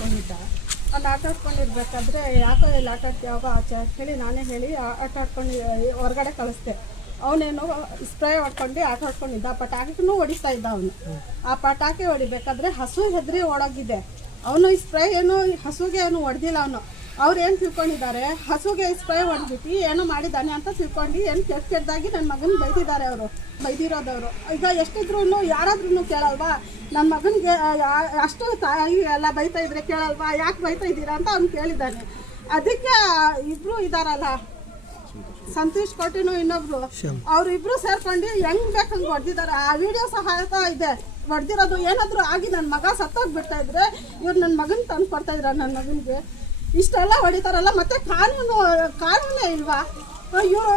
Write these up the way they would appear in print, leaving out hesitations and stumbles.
ಆಡ್ಕೊಂಡಿದ್ದ. ಅಲ್ಲಿ ಆಟ ಆಡ್ಕೊಂಡಿರ್ಬೇಕಾದ್ರೆ ಯಾಕೋ ಇಲ್ಲಿ ಆಟ ಆಡ್ತೀವಿ ಯಾವಾಗ ಆಚೆ ಹೇಳಿ ನಾನೇ ಹೇಳಿ ಆಟ ಆಡ್ಕೊಂಡು ಹೊರಗಡೆ ಕಳಿಸ್ದೆ. ಅವನೇನೋ ಸ್ಪ್ರೇ ಹೊಡ್ಕೊಂಡು ಆಟ ಆಡ್ಕೊಂಡಿದ್ದ. ಪಟಾಕಿನೂ ಹೊಡಿತಾ ಇದ್ದ ಅವನು. ಆ ಪಟಾಕಿ ಹೊಡಿಬೇಕಾದ್ರೆ ಹಸು ಹೆದರಿ ಓಡೋಗಿದೆ. ಅವನು ಈ ಸ್ಪ್ರೇ ಏನು ಹಸುಗೆ ಏನು ಹೊಡೆದಿಲ್ಲ. ಅವನು ಅವ್ರು ಏನು ತಿಳ್ಕೊಂಡಿದ್ದಾರೆ, ಹಸುಗೆ ಸ್ಪ್ರೇ ಹೊಡೆದ್ಬಿಟ್ಟು ಏನೋ ಮಾಡಿದ್ದಾನೆ ಅಂತ ತಿಳ್ಕೊಂಡು ಏನು ಕೆಟ್ಟದಾಗಿ ನನ್ನ ಮಗನ ಬೈದಿದ್ದಾರೆ. ಅವರು ಬೈದಿರೋದವರು ಈಗ ಎಷ್ಟಿದ್ರು ಯಾರಾದ್ರೂ ಕೇಳಲ್ವಾ? ನನ್ನ ಮಗನಿಗೆ ಅಷ್ಟು ತಾಯಿ ಎಲ್ಲ ಬೈತಾ ಇದ್ರೆ ಕೇಳಲ್ವಾ? ಯಾಕೆ ಬೈತಾ ಇದ್ದೀರಾ ಅಂತ ಅವ್ನು ಕೇಳಿದ್ದಾನೆ. ಅದಕ್ಕೆ ಇಬ್ರು ಇದಾರಲ್ಲ, ಸಂತೋಷ್ ಕೋಟಿನೂ ಇನ್ನೊಬ್ರು, ಅವ್ರಿಬ್ರು ಸೇರ್ಕೊಂಡು ಹೆಂಗ್ ಬೇಕಂಗೆ ಹೊಡೆದಿದ್ದಾರೆ. ಆ ವಿಡಿಯೋ ಸಹ ಇದೆ ಹೊಡೆದಿರೋದು. ಏನಾದ್ರು ಆಗಿ ನನ್ನ ಮಗ ಸತ್ತೋಗ್ಬಿಡ್ತಾ ಇದ್ರೆ ಇವ್ರು ನನ್ನ ಮಗನ ತಂದು ಕೊಡ್ತಾ ಇದ್ರ. ನನ್ನ ಮಗನಿಗೆ ಇಷ್ಟೆಲ್ಲ ಹೊಡಿತಾರಲ್ಲ, ಮತ್ತೆ ಕಾನೂನೇ ಇಲ್ವಾ? ಇವರು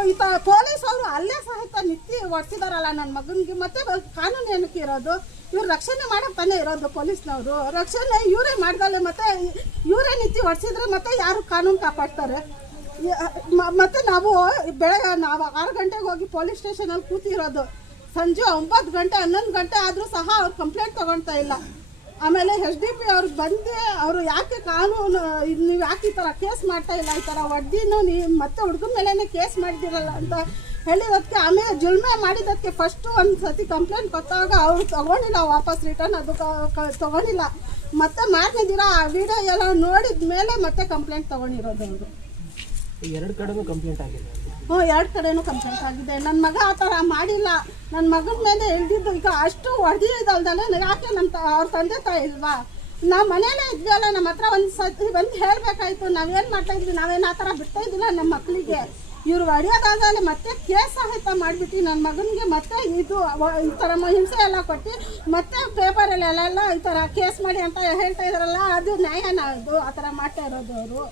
ಪೊಲೀಸ್ ಅವರು ಅಲ್ಲೇ ಸಹಿತ ನಿಂತು ಹೊಡ್ಸಿದಾರಲ್ಲ ನನ್ನ ಮಗನಿಗೆ. ಮತ್ತೆ ಕಾನೂನು ಏನಕ್ಕೆ ಇರೋದು? ಇವ್ರು ರಕ್ಷಣೆ ಮಾಡಕ್ ತಾನೇ ಇರೋದು ಪೊಲೀಸ್ನವರು. ರಕ್ಷಣೆ ಇವರೇ ಮಾಡ್ದಲ್ಲ, ಮತ್ತೆ ಇವರೇ ನಿಂತು ಹೊಡ್ಸಿದ್ರೆ ಮತ್ತೆ ಯಾರು ಕಾನೂನು ಕಾಪಾಡ್ತಾರೆ? ಮತ್ತೆ ನಾವು ಬೆಳಗ್ಗೆ 6 ಗಂಟೆಗೆ ಹೋಗಿ ಪೊಲೀಸ್ ಸ್ಟೇಷನಲ್ಲಿ ಕೂತಿರೋದು. ಸಂಜೆ 9 ಗಂಟೆ 11 ಗಂಟೆ ಆದರೂ ಸಹ ಅವ್ರು ಕಂಪ್ಲೇಂಟ್ ತಗೊಳ್ತಾ ಇಲ್ಲ. ಆಮೇಲೆ SDP ಅವ್ರಿಗೆ ಬಂದು ಅವರು ಯಾಕೆ ಕಾನೂನು ನೀವು ಯಾಕೆ ಈ ಥರ ಕೇಸ್ ಮಾಡ್ತಾ ಇಲ್ಲ, ಈ ಥರ ಹೊಡೆದಿನೂ ನೀವು ಮತ್ತೆ ಹುಡುಗನ ಮೇಲೇ ಕೇಸ್ ಮಾಡಿದಿರಲ್ಲ ಅಂತ ಹೇಳಿರೋದಕ್ಕೆ, ಆಮೇಲೆ ಜುಲ್ಮೆ ಮಾಡಿದ್ದಕ್ಕೆ ಫಸ್ಟು ಒಂದು ಸತಿ ಕಂಪ್ಲೇಂಟ್ ಕೊಟ್ಟಾಗ ಅವರು ತೊಗೊಂಡಿಲ್ಲ, ವಾಪಸ್ ರಿಟರ್ನ್ ಅದು ತೊಗೊಂಡಿಲ್ಲ. ಮತ್ತೆ ಮಾರನೇ ದಿನ ಆ ವಿಡಿಯೋ ಎಲ್ಲ ನೋಡಿದ ಮೇಲೆ ಮತ್ತೆ ಕಂಪ್ಲೇಂಟ್ ತೊಗೊಂಡಿರೋದು ಅವರು. 2 ಕಡೆನೂ ಕಂಪ್ಲೇಂಟ್ ಆಗಿದೆ. 2 ಕಡೆನೂ ಕಂಪ್ಲೇಂಟ್ ಆಗಿದೆ. ನನ್ನ ಮಗ ಆ ಥರ ಮಾಡಿಲ್ಲ. ನನ್ನ ಮಗನ ಮೇಲೆ ಇಳ್ದಿದ್ದು ಈಗ ಅಷ್ಟು ಹೊಡೆದಿದ್ದಲ್ದಲ್ಲೇ ಯಾಕೆ ಅವ್ರ ತಂದೆ ತಾಯಿ ಇಲ್ವಾ? ನಾವು ಮನೇಲೇ ಇದ್ವಲ್ಲ, ನಮ್ಮ ಹತ್ರ ಒಂದು ಸತಿ ಬಂದು ಹೇಳಬೇಕಾಯ್ತು. ನಾವೇನು ಮಾಡ್ತಾ ಇದ್ವಿ? ನಾವೇನು ಆ ಥರ ಬಿಡ್ತಾ ಇದ್ದಿಲ್ಲ ನಮ್ಮ ಮಕ್ಕಳಿಗೆ. ಇವ್ರು ಹೊಡೆಯೋದಾಗಲೇ ಮತ್ತೆ ಕೇಸ್ ಸಹಿತ ಮಾಡಿಬಿಟ್ಟು ನನ್ನ ಮಗನಿಗೆ ಮತ್ತೆ ಇದು ಈ ಥರ ಹಿಂಸೆ ಎಲ್ಲ ಕೊಟ್ಟು ಮತ್ತೆ ಪೇಪರಲ್ಲೆಲ್ಲ ಈ ಥರ ಕೇಸ್ ಮಾಡಿ ಅಂತ ಹೇಳ್ತಾ ಇದ್ದಾರಲ್ಲ, ಅದು ನ್ಯಾಯನ? ಅದು ಆ ಥರ ಮಾಡ್ತಾ ಇರೋದು ಅವರು.